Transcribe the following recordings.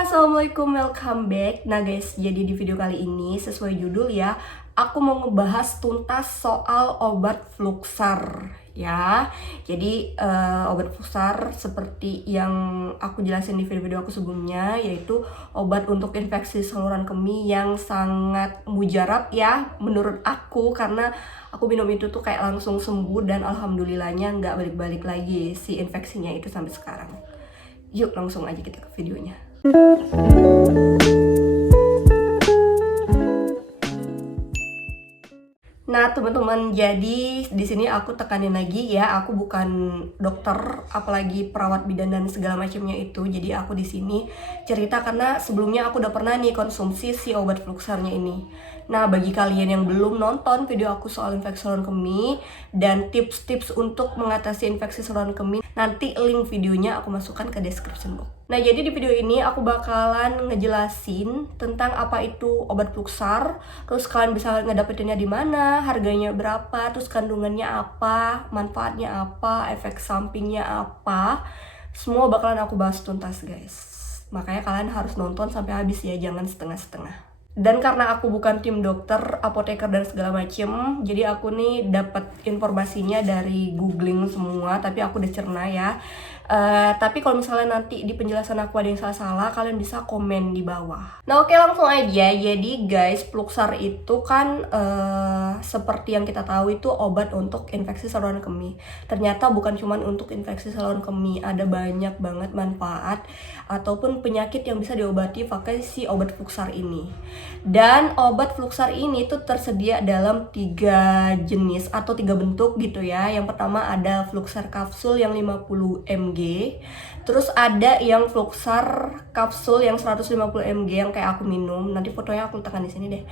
Assalamualaikum, welcome back. Nah guys, jadi di video kali ini sesuai judul ya, aku mau ngebahas tuntas soal obat Fluxar ya. Jadi obat Fluxar seperti yang aku jelasin di video-video aku sebelumnya, yaitu obat untuk infeksi saluran kemih yang sangat mujarab ya menurut aku, karena aku minum itu tuh kayak langsung sembuh dan alhamdulillahnya nggak balik-balik lagi si infeksinya itu sampai sekarang. Yuk langsung aja kita ke videonya. Nah teman-teman, jadi di sini aku tekanin lagi ya, aku bukan dokter, apalagi perawat bidan dan segala macamnya itu. Jadi aku di sini cerita karena sebelumnya aku udah pernah nih konsumsi si obat Fluxarnya ini. Nah bagi kalian yang belum nonton video aku soal infeksi saluran kemih dan tips-tips untuk mengatasi infeksi saluran kemih, nanti link videonya aku masukkan ke description box. Nah jadi di video ini aku bakalan ngejelasin tentang apa itu obat Fluxar, terus kalian bisa ngedapetinnya di mana, harganya berapa, terus kandungannya apa, manfaatnya apa, efek sampingnya apa. Semua bakalan aku bahas tuntas guys. Makanya kalian harus nonton sampai habis ya, jangan setengah-setengah. Dan karena aku bukan tim dokter, apoteker dan segala macem, jadi aku nih dapat informasinya dari googling semua, tapi aku udah cerna ya. Tapi kalau misalnya nanti di penjelasan aku ada yang salah-salah, kalian bisa komen di bawah. Nah oke, langsung aja. Jadi guys, Fluxar itu kan seperti yang kita tahu itu obat untuk infeksi saluran kemih. Ternyata bukan cuma untuk infeksi saluran kemih, ada banyak banget manfaat ataupun penyakit yang bisa diobati pakai si obat Fluxar ini. Dan obat Fluxar ini tuh tersedia dalam 3 jenis atau 3 bentuk gitu ya. Yang pertama ada Fluxar kapsul yang 50 mg. Terus ada yang Fluxar kapsul yang 150 mg yang kayak aku minum. Nanti fotonya aku letakkan di sini deh.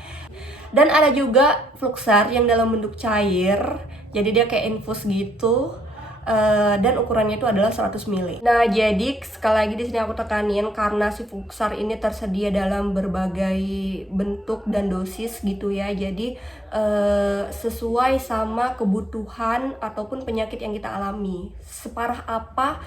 Dan ada juga Fluxar yang dalam bentuk cair. Jadi dia kayak infus gitu. Dan ukurannya itu adalah 100 ml. Nah, jadi sekali lagi di sini aku tekanin karena si Fluxar ini tersedia dalam berbagai bentuk dan dosis gitu ya. Jadi sesuai sama kebutuhan ataupun penyakit yang kita alami. Separah apa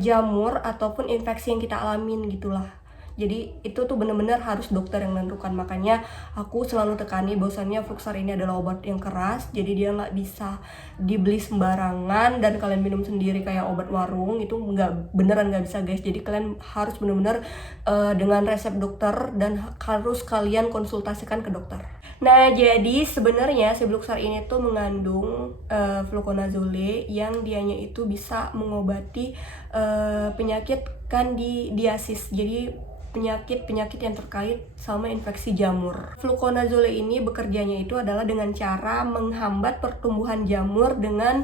jamur ataupun infeksi yang kita alamin gitulah. Jadi itu tuh bener-bener harus dokter yang menentukan. Makanya aku selalu tekani bahwasannya Fluxar ini adalah obat yang keras. Jadi dia nggak bisa dibeli sembarangan dan kalian minum sendiri kayak obat warung. Itu beneran nggak bisa guys. Jadi kalian harus bener-bener dengan resep dokter dan harus kalian konsultasikan ke dokter. Nah jadi sebenarnya si Fluxar ini tuh mengandung fluconazole yang dianya itu bisa mengobati penyakit kandidiasis. Jadi penyakit yang terkait sama infeksi jamur. Fluconazole ini bekerjanya itu adalah dengan cara menghambat pertumbuhan jamur dengan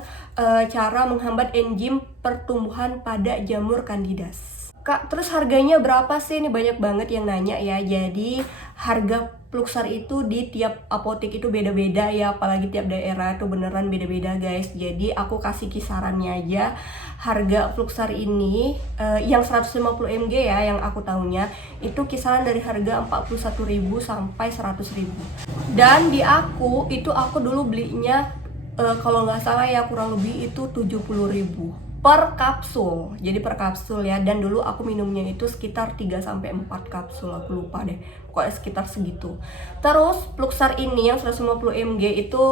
cara menghambat enzim pertumbuhan pada jamur kandidas. Kak, terus harganya berapa sih? Ini banyak banget yang nanya ya. Jadi harga Fluxar itu di tiap apotek itu beda-beda ya, apalagi tiap daerah itu beneran beda-beda guys. Jadi aku kasih kisarannya aja. Harga Fluxar ini yang 150 mg ya, yang aku tahunya itu kisaran dari harga 41.000 sampai 100.000. Dan di aku dulu belinya kalau nggak salah ya kurang lebih itu 70.000 per kapsul. Jadi per kapsul ya, dan dulu aku minumnya itu sekitar 3-4 kapsul, aku lupa deh, pokoknya sekitar segitu. Terus Fluxar ini yang 150 mg itu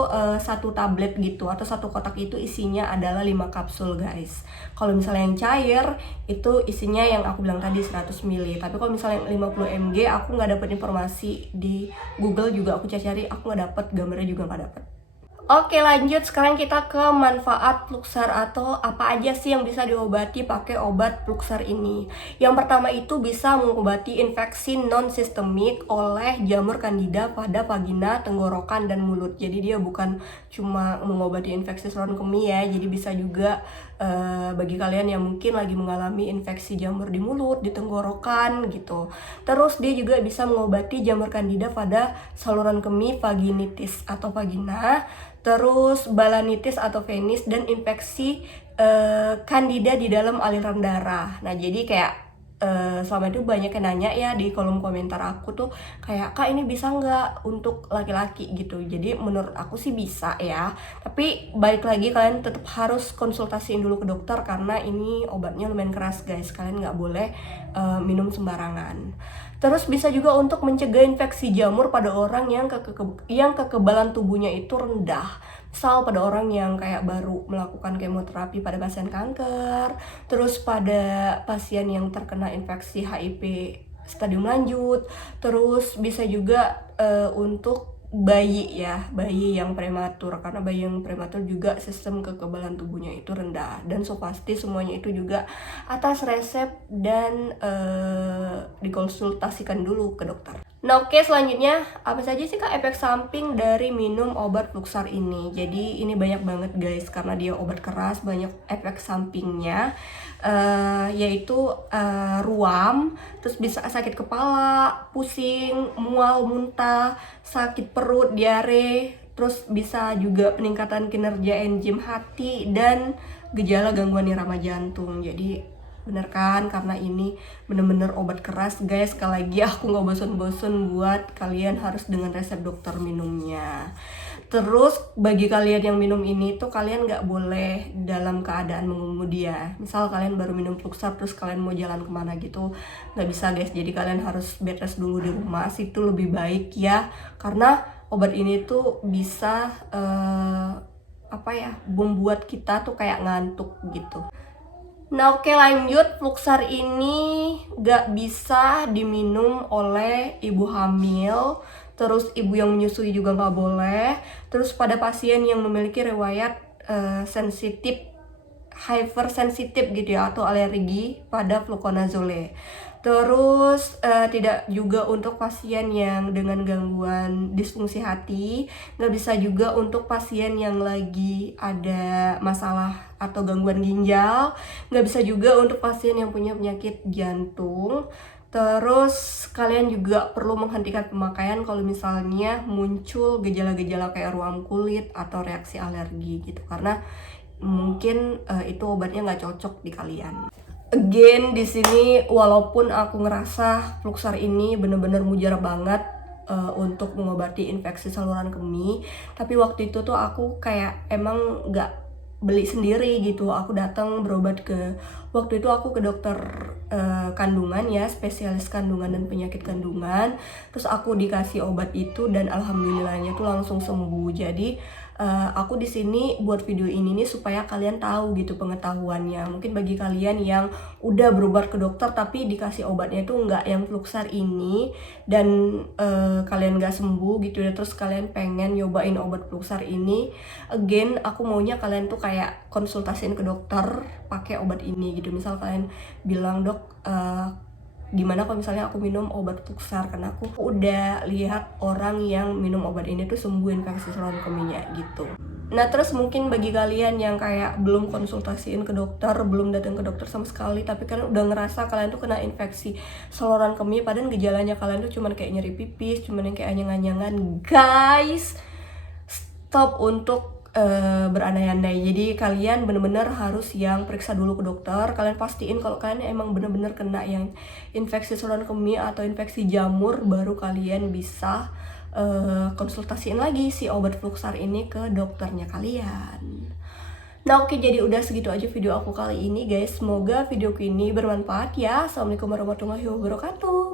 satu tablet gitu atau satu kotak itu isinya adalah 5 kapsul guys. Kalau misalnya yang cair itu isinya yang aku bilang tadi 100 ml. Tapi kalau misalnya yang 50 mg aku nggak dapet informasi di Google juga, aku cari aku nggak dapet, gambarnya juga nggak dapet. Oke lanjut, sekarang kita ke manfaat Fluxar atau apa aja sih yang bisa diobati pakai obat Fluxar ini. Yang pertama itu bisa mengobati infeksi non-sistemik oleh jamur candida pada vagina, tenggorokan, dan mulut. Jadi dia bukan cuma mengobati infeksi saluran kemih ya, jadi bisa juga bagi kalian yang mungkin lagi mengalami infeksi jamur di mulut, di tenggorokan gitu. Terus dia juga bisa mengobati jamur candida pada saluran kemih, vaginitis atau vagina, terus balanitis atau venis, dan infeksi candida di dalam aliran darah. Nah jadi kayak selama itu banyak yang nanya ya di kolom komentar aku tuh kayak, "Kak, ini bisa nggak untuk laki-laki?" gitu. Jadi menurut aku sih bisa ya, tapi balik lagi kalian tetap harus konsultasiin dulu ke dokter karena ini obatnya lumayan keras guys, kalian nggak boleh minum sembarangan. Terus bisa juga untuk mencegah infeksi jamur pada orang yang kekebalan tubuhnya itu rendah. Misal pada orang yang kayak baru melakukan kemoterapi pada pasien kanker, terus pada pasien yang terkena infeksi HIV stadium lanjut, terus bisa juga untuk bayi ya, bayi yang prematur, karena bayi yang prematur juga sistem kekebalan tubuhnya itu rendah, dan so pasti semuanya itu juga atas resep dan dikonsultasikan dulu ke dokter. Nah oke, selanjutnya apa saja sih Kak efek samping dari minum obat Fluxar ini? Jadi ini banyak banget guys, karena dia obat keras, banyak efek sampingnya, yaitu ruam, terus bisa sakit kepala, pusing, mual, muntah, sakit perut, diare, terus bisa juga peningkatan kinerja enzim hati dan gejala gangguan irama jantung. Jadi bener kan, karena ini bener-bener obat keras guys. Sekali lagi aku nggak bosen-bosen buat kalian harus dengan resep dokter minumnya. Terus bagi kalian yang minum ini tuh kalian nggak boleh dalam keadaan mengemudi ya. Misal kalian baru minum Fluxar terus kalian mau jalan kemana gitu, nggak bisa guys. Jadi kalian harus bed rest dulu di rumah, itu lebih baik ya, karena obat ini tuh bisa membuat kita tuh kayak ngantuk gitu. Nah oke, lanjut, Fluxar ini gak bisa diminum oleh ibu hamil, terus ibu yang menyusui juga gak boleh, terus pada pasien yang memiliki riwayat sensitif, hypersensitif gitu ya, atau alergi pada fluconazole. Terus tidak juga untuk pasien yang dengan gangguan disfungsi hati, nggak bisa juga untuk pasien yang lagi ada masalah atau gangguan ginjal, nggak bisa juga untuk pasien yang punya penyakit jantung. Terus kalian juga perlu menghentikan pemakaian kalau misalnya muncul gejala-gejala kayak ruam kulit atau reaksi alergi gitu, karena mungkin itu obatnya nggak cocok di kalian. Again, di sini walaupun aku ngerasa Fluxar ini bener-bener mujarab banget untuk mengobati infeksi saluran kemih, tapi waktu itu tuh aku kayak emang nggak beli sendiri gitu. Aku datang berobat waktu itu aku ke dokter kandungan ya, spesialis kandungan dan penyakit kandungan. Terus aku dikasih obat itu dan alhamdulillahnya tuh langsung sembuh. Jadi aku di sini buat video ini nih supaya kalian tahu gitu pengetahuannya. Mungkin bagi kalian yang udah berobat ke dokter tapi dikasih obatnya itu nggak yang Fluxar ini dan kalian nggak sembuh gitu ya, terus kalian pengen nyobain obat Fluxar ini, again aku maunya kalian tuh kayak konsultasiin ke dokter pakai obat ini gitu. Misal kalian bilang, "Dok, gimana kalau misalnya aku minum obat Fluxar?" Karena aku udah lihat orang yang minum obat ini tuh sembuh infeksi saluran kemihnya gitu. Nah terus mungkin bagi kalian yang kayak belum konsultasiin ke dokter, belum datang ke dokter sama sekali, tapi kalian udah ngerasa kalian tuh kena infeksi saluran kemih, padahal gejalanya kalian tuh cuman kayak nyeri pipis, cuman yang kayak anyang-anyangan, guys, stop untuk berandai-andai. Jadi kalian bener-bener harus yang periksa dulu ke dokter. Kalian pastiin kalau kalian emang bener-bener kena yang infeksi saluran kemih atau infeksi jamur, baru kalian bisa konsultasiin lagi si obat Fluxar ini ke dokternya kalian. Nah oke, jadi udah segitu aja video aku kali ini guys. Semoga videoku ini bermanfaat ya. Assalamualaikum warahmatullahi wabarakatuh.